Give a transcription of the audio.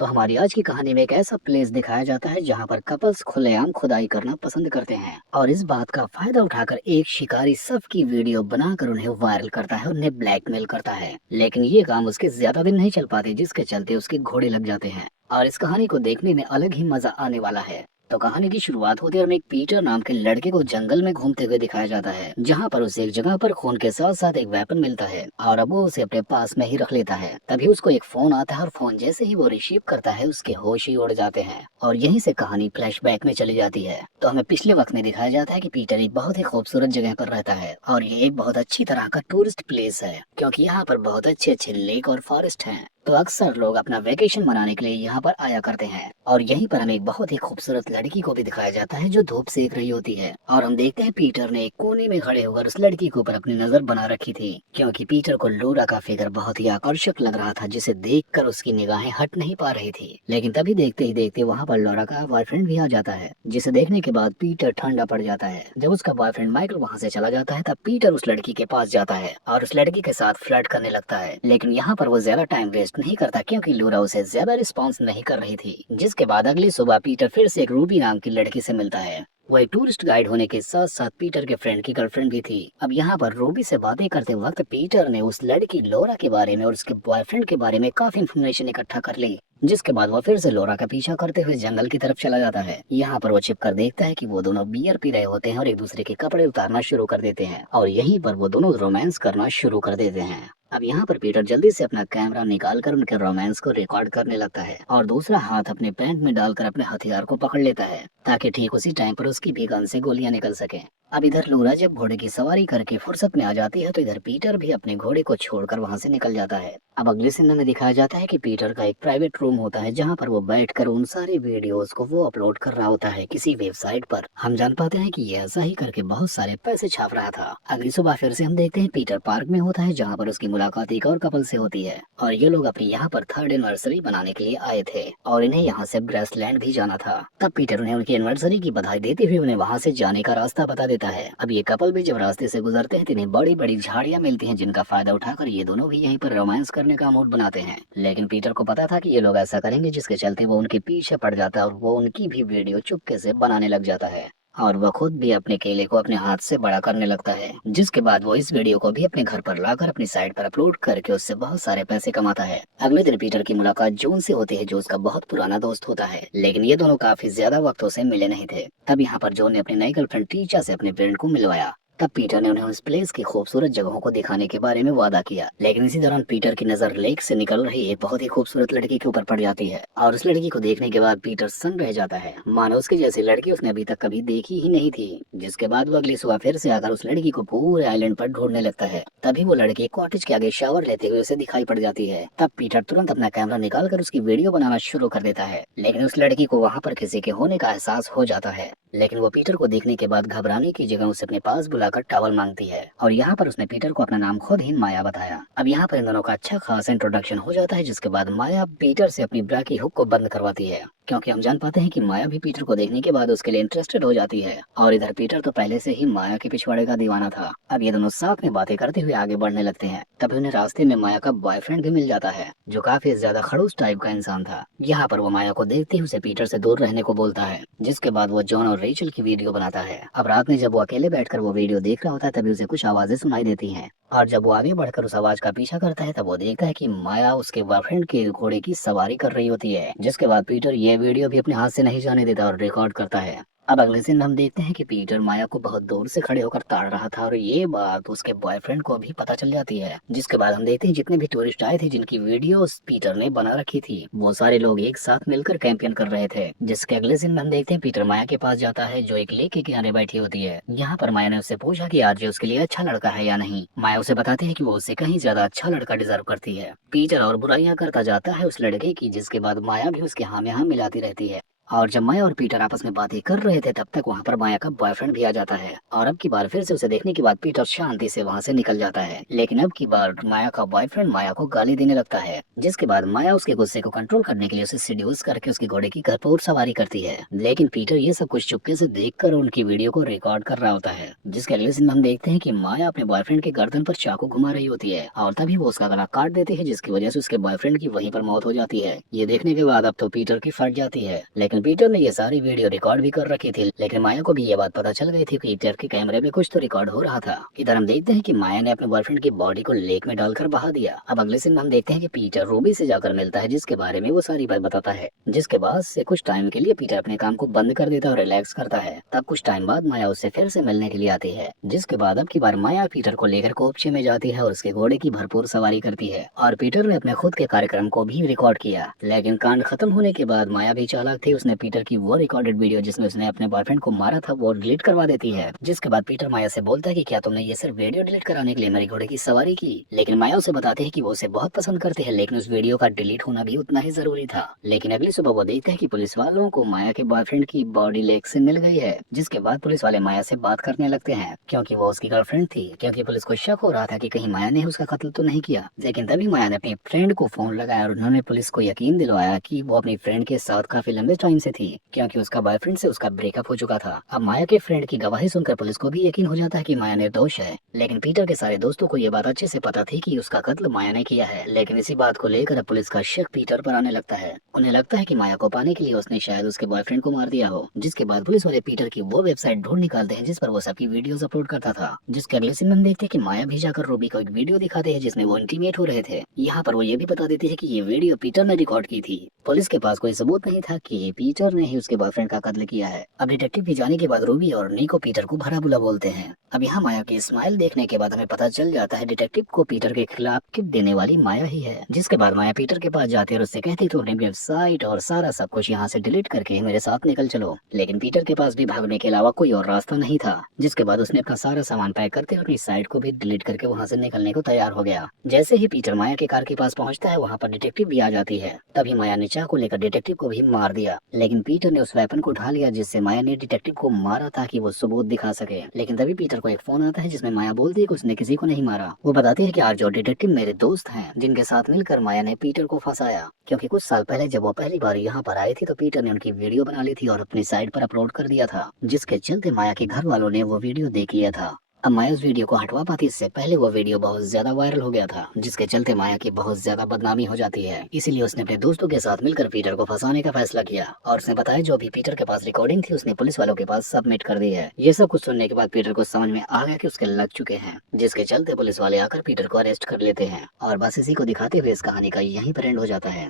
तो हमारी आज की कहानी में एक ऐसा प्लेस दिखाया जाता है जहाँ पर कपल्स खुलेआम खुदाई करना पसंद करते हैं और इस बात का फायदा उठाकर एक शिकारी सबकी वीडियो बनाकर उन्हें वायरल करता है, उन्हें ब्लैकमेल करता है। लेकिन ये काम उसके ज्यादा दिन नहीं चल पाते, जिसके चलते उसके घोड़े लग जाते हैं और इस कहानी को देखने में अलग ही मजा आने वाला है। तो कहानी की शुरुआत होती है और एक पीटर नाम के लड़के को जंगल में घूमते हुए दिखाया जाता है, जहाँ पर उसे एक जगह पर खून के साथ साथ एक वेपन मिलता है और अब वो उसे अपने पास में ही रख लेता है। तभी उसको एक फोन आता है और फोन जैसे ही वो रिसीव करता है उसके होश ही उड़ जाते हैं और यहीं से कहानी फ्लैशबैक में चली जाती है। तो हमें पिछले वक्त में दिखाया जाता है कि पीटर एक बहुत ही खूबसूरत जगह पर रहता है और ये एक बहुत अच्छी तरह का टूरिस्ट प्लेस है, क्योंकि यहाँ पर बहुत अच्छे अच्छे लेक और फॉरेस्ट हैं। तो अक्सर लोग अपना वेकेशन मनाने के लिए यहाँ पर आया करते हैं और यहीं पर हमें एक बहुत ही खूबसूरत लड़की को भी दिखाया जाता है जो धूप सेक रही होती है और हम देखते हैं पीटर ने एक कोने में खड़े होकर उस लड़की के ऊपर अपनी नजर बना रखी थी, क्योंकि पीटर को लोरा का फिगर बहुत ही आकर्षक लग रहा था, जिसे देखकर उसकी निगाहें हट नहीं पा रही थी। लेकिन तभी देखते ही देखते वहाँ पर लोरा का बॉयफ्रेंड भी आ जाता है, जिसे देखने के बाद पीटर ठंडा पड़ जाता है। जब उसका बॉयफ्रेंड माइकल वहाँ से चला जाता है तब पीटर उस लड़की के पास जाता है और उस लड़की के साथ फ्लर्ट करने लगता है। लेकिन यहाँ पर वो ज्यादा टाइम वेस्ट नहीं करता, क्योंकि लोरा उसे ज्यादा रिस्पॉन्स नहीं कर रही थी। जिसके बाद अगली सुबह पीटर फिर से एक रूबी नाम की लड़की से मिलता है। वो एक टूरिस्ट गाइड होने के साथ साथ पीटर के फ्रेंड की गर्लफ्रेंड भी थी। अब यहाँ पर रूबी से बातें करते वक्त पीटर ने उस लड़की लोरा के बारे में और उसके बॉयफ्रेंड के बारे में काफी इन्फॉर्मेशन इकट्ठा कर ली। जिसके बाद वो फिर से लोरा का पीछा करते हुए जंगल की तरफ चला जाता है। यहाँ पर वो छिपकर देखता है कि वो दोनों बियर पी रहे होते हैं और एक दूसरे के कपड़े उतारना शुरू कर देते हैं और यहीं पर वो दोनों रोमांस करना शुरू कर देते हैं। अब यहाँ पर पीटर जल्दी से अपना कैमरा निकालकर उनके रोमांस को रिकॉर्ड करने लगता है और दूसरा हाथ अपने पैंट में डालकर अपने हथियार को पकड़ लेता है, ताकि ठीक उसी टाइम पर उसकी भी गन से गोलियां निकल सके। अब इधर लोरा जब घोड़े की सवारी करके फुर्सत में आ जाती है तो इधर पीटर भी अपने घोड़े को छोड़कर वहाँ से निकल जाता है। अब अगले सीन में दिखाया जाता है कि पीटर का एक प्राइवेट रूम होता है, जहाँ पर वो बैठकर उन सारी वीडियोस को वो अपलोड कर रहा होता है किसी वेबसाइट पर। हम जान पाते हैं कि ये ऐसा ही करके बहुत सारे पैसे छाप रहा था। अगली सुबह फिर से हम देखते हैं पीटर पार्क में होता है, जहाँ पर उसकी मुलाकात एक और कपल से होती है और ये लोग अपने यहाँ पर थर्ड एनिवर्सरी बनाने के लिए आए थे और इन्हें यहाँ से ग्रेसलैंड भी जाना था। तब पीटर उन्हें उनकी एनिवर्सरी की बधाई देते हुए उन्हें वहाँ से जाने का रास्ता बता देता है। अब ये कपल भी जब रास्ते से गुजरते हैं तो इन्हें बड़ी बड़ी झाड़ियाँ मिलती हैं, जिनका फायदा उठाकर ये दोनों भी यहीं पर रोमांस करने का मूड बनाते हैं। लेकिन पीटर को पता था कि ये लोग ऐसा करेंगे, जिसके चलते वो उनके पीछे पड़ जाता है और वो उनकी भी वीडियो चुपके से बनाने लग जाता है और वह खुद भी अपने केले को अपने हाथ से बड़ा करने लगता है। जिसके बाद वो इस वीडियो को भी अपने घर पर लाकर अपनी साइट पर अपलोड करके उससे बहुत सारे पैसे कमाता है। अगले दिन पीटर की मुलाकात जॉन से होती है, जो उसका बहुत पुराना दोस्त होता है, लेकिन ये दोनों काफी ज्यादा वक्तों से मिले नहीं थे। तब यहाँ पर जॉन ने अपनी नई गर्लफ्रेंड टीचा से अपने फ्रेंड को मिलवाया। तब पीटर ने उन्हें उस प्लेस की खूबसूरत जगहों को दिखाने के बारे में वादा किया। लेकिन इसी दौरान पीटर की नजर लेक से निकल रही एक बहुत ही खूबसूरत लड़की के ऊपर पड़ जाती है और उस लड़की को देखने के बाद पीटर सन्न रह जाता है, मानो उसकी जैसी लड़की उसने अभी तक कभी देखी ही नहीं थी। जिसके बाद वो अगली सुबह फिर से आकर उस लड़की को पूरे आइलैंड पर ढूंढने लगता है। तभी वो लड़की कॉटेज के आगे शावर लेते हुए उसे दिखाई पड़ जाती है। तब पीटर तुरंत अपना कैमरा निकालकर उसकी वीडियो बनाना शुरू कर देता है, लेकिन उस लड़की को वहाँ पर किसी के होने का एहसास हो जाता है। लेकिन वो पीटर को देखने के बाद घबराने की जगह उसे अपने पास बुलाकर टॉवल मांगती है और यहाँ पर उसने पीटर को अपना नाम खुद ही माया बताया। अब यहाँ पर इन दोनों का अच्छा खासा इंट्रोडक्शन हो जाता है, जिसके बाद माया पीटर से अपनी ब्रा की हुक को बंद करवाती है, क्योंकि हम जान पाते हैं कि माया भी पीटर को देखने के बाद उसके लिए इंटरेस्टेड हो जाती है और इधर पीटर तो पहले से ही माया के पिछवाड़े का दीवाना था। अब ये दोनों साथ में बातें करते हुए आगे बढ़ने लगते हैं। तभी उन्हें रास्ते में माया का बॉयफ्रेंड भी मिल जाता है, जो काफी ज्यादा खड़ूस टाइप का इंसान था। यहाँ पर वो माया को देखते ही उसे पीटर से दूर रहने को बोलता है, जिसके बाद वो जॉन और रेचल की वीडियो बनाता है। अब रात में जब वो अकेले बैठकर वो वीडियो देख रहा होता है तभी उसे कुछ आवाजें सुनाई देती हैं और जब वो आगे बढ़कर उस आवाज का पीछा करता है तब वो देखता है कि माया उसके बॉयफ्रेंड के घोड़े की सवारी कर रही होती है। जिसके बाद पीटर ये वीडियो भी अपने हाथ से नहीं जाने देता और रिकॉर्ड करता है। अब अगले दिन हम देखते हैं कि पीटर माया को बहुत दूर से खड़े होकर ताड़ रहा था और ये बात उसके बॉयफ्रेंड को भी पता चल जाती है। जिसके बाद हम देखते हैं जितने भी टूरिस्ट आए थे जिनकी वीडियो पीटर ने बना रखी थी, वो सारे लोग एक साथ मिलकर कैंपेन कर रहे थे। जिसके अगले दिन हम देखते हैं पीटर माया के पास जाता है, जो एक लेक के किनारे बैठी होती है। यहाँ पर माया ने उससे पूछा कि आरजे उसके लिए अच्छा लड़का है या नहीं। माया उसे बताती है कि वो उससे कहीं ज्यादा अच्छा लड़का डिजर्व करती है। पीटर और बुराइयां करता जाता है उस लड़के की, जिसके बाद माया भी उसके हाँ में हाँ मिलाती रहती है और जब माया और पीटर आपस में बातें कर रहे थे तब तक वहाँ पर माया का बॉयफ्रेंड भी आ जाता है और अब की बार फिर से उसे देखने के बाद पीटर शांति से वहाँ से निकल जाता है। लेकिन अब की बार माया का बॉयफ्रेंड माया को गाली देने लगता है, जिसके बाद माया उसके गुस्से को कंट्रोल करने के लिए उसे सीड्यूस करके उसके घोड़े की भरपूर सवारी करती है। लेकिन पीटर ये सब कुछ चुपके से देखकर उनकी वीडियो को रिकॉर्ड कर रहा होता है। जिसके अगले सीन में हम देखते हैं कि माया अपने बॉयफ्रेंड के गर्दन पर चाकू घुमा रही होती है और तभी वो उसका गला काट देती है, जिसकी वजह से उसके बॉयफ्रेंड की वहीं पर मौत हो जाती है। ये देखने के बाद अब तो पीटर की फट जाती है, लेकिन पीटर ने ये सारी वीडियो रिकॉर्ड भी कर रखी थी। लेकिन माया को भी ये बात पता चल गई थी कि पीटर के कैमरे में कुछ तो रिकॉर्ड हो रहा था। इधर हम देखते हैं कि माया ने अपने बॉयफ्रेंड की बॉडी को लेक में डालकर बहा दिया। अब अगले सीन में हम देखते हैं कि पीटर रूबी से जाकर मिलता है, जिसके बारे में वो सारी बात बताता है। जिसके बाद से कुछ टाइम के लिए पीटर अपने काम को बंद कर देता है और रिलैक्स करता है। तब कुछ टाइम बाद माया उससे फिर से मिलने के लिए आती है, जिसके बाद अब की बार माया पीटर को लेकर कोपचे में जाती है और उसके घोड़े की भरपूर सवारी करती है। और पीटर ने अपने खुद के कार्यक्रम को भी रिकॉर्ड किया। लेकिन कांड खत्म होने के बाद माया भी चालाक थी, उसने पीटर की वो रिकॉर्डेड वीडियो जिसमें उसने अपने बॉयफ्रेंड को मारा था वो डिलीट करवा देती है। जिसके बाद पीटर माया से बोलता है कि क्या तुमने ये सिर्फ वीडियो डिलीट कराने के लिए मेरे घोड़े की सवारी की। लेकिन माया उसे बताती है कि वो उसे बहुत पसंद करते हैं, लेकिन उस वीडियो का डिलीट होना भी उतना ही जरूरी था। लेकिन अगली सुबह वो देखते हैं कि पुलिस वालों को माया के बॉयफ्रेंड की बॉडी लेक से मिल गई है। जिसके बाद पुलिस वाले माया से बात करने लगते हैं क्योंकि वो उसकी गर्लफ्रेंड थी, क्योंकि पुलिस को शक हो रहा था कि कहीं माया ने उसका कत्ल तो नहीं किया। लेकिन तभी माया ने अपनी फ्रेंड को फोन लगाया और उन्होंने पुलिस को यकीन दिलवाया कि वो अपनी फ्रेंड के साथ काफी लंबे टाइम से थी, क्योंकि उसका बॉयफ्रेंड से उसका ब्रेकअप हो चुका था। अब माया के फ्रेंड की गवाही सुनकर पुलिस को भी यकीन हो जाता है कि माया निर्दोष है। लेकिन पीटर के सारे दोस्तों को ये बात अच्छे से पता थी कि उसका कत्ल माया ने किया है। लेकिन इसी बात को लेकर अब पुलिस का शक पीटर पर आने लगता है। उन्हें लगता है कि माया को पाने के लिए उसने शायद उसके बॉयफ्रेंड को मार दिया हो। जिसके बाद पुलिस वाले पीटर की वो वेबसाइट ढूंढ निकालते हैं जिस पर वो सबकी वीडियोस अपलोड करता था। जिसके अगले सीन में हम देखते हैं कि माया भी जाकर रूबी को एक वीडियो दिखाते हैं जिसमें वो इंटीमेट हो रहे थे। यहाँ पर वो ये भी बता देती है कि ये वीडियो पीटर ने रिकॉर्ड की थी। पुलिस के पास कोई सबूत नहीं था कि पीटर ने ही उसके बॉयफ्रेंड का कत्ल किया है। अब डिटेक्टिव भी जाने के बाद रूबी और निको पीटर को भला बुरा बोलते हैं। अब यहाँ माया की स्माइल देखने के बाद हमें पता चल जाता है डिटेक्टिव को पीटर के खिलाफ टिप देने वाली माया ही है। जिसके बाद माया पीटर के पास जाती है और उससे कहती तो अपनी वेबसाइट और सारा सब कुछ यहाँ से डिलीट करके मेरे साथ निकल चलो। लेकिन पीटर के पास भी भागने के अलावा कोई और रास्ता नहीं था। जिसके बाद उसने अपना सारा सामान पैक करते और अपनी साइट को भी डिलीट करके वहाँ से निकलने को तैयार हो गया। जैसे ही पीटर माया के कार के पास पहुँचता है वहाँ पर डिटेक्टिव भी आ जाती है। तभी माया ने चाकू लेकर डिटेक्टिव को भी मार दिया। लेकिन पीटर ने उस वेपन को उठा लिया जिससे माया ने डिटेक्टिव को मारा ताकि वो सबूत दिखा सके। लेकिन तभी पीटर को एक फोन आता है जिसमें माया बोलती है कि उसने किसी को नहीं मारा। वो बताती है कि आज जो डिटेक्टिव मेरे दोस्त हैं जिनके साथ मिलकर माया ने पीटर को फंसाया, क्योंकि कुछ साल पहले जब वो पहली बार यहाँ पर आई थी तो पीटर ने उनकी वीडियो बना ली थी और अपनी साइट पर अपलोड कर दिया था, जिसके चलते माया के घर वालों ने वो वीडियो देख लिया था। अब माया उस वीडियो को हटवा पाती इससे पहले वो वीडियो बहुत ज्यादा वायरल हो गया था, जिसके चलते माया की बहुत ज्यादा बदनामी हो जाती है। इसीलिए उसने अपने दोस्तों के साथ मिलकर पीटर को फंसाने का फैसला किया और उसने बताया जो भी पीटर के पास रिकॉर्डिंग थी उसने पुलिस वालों के पास सबमिट कर दी है। ये सब कुछ सुनने के बाद पीटर को समझ में आ गया कि उसके लग चुके हैं, जिसके चलते पुलिस वाले आकर पीटर को अरेस्ट कर लेते हैं। और बस इसी को दिखाते हुए इस कहानी का यहीं पर एंड हो जाता है।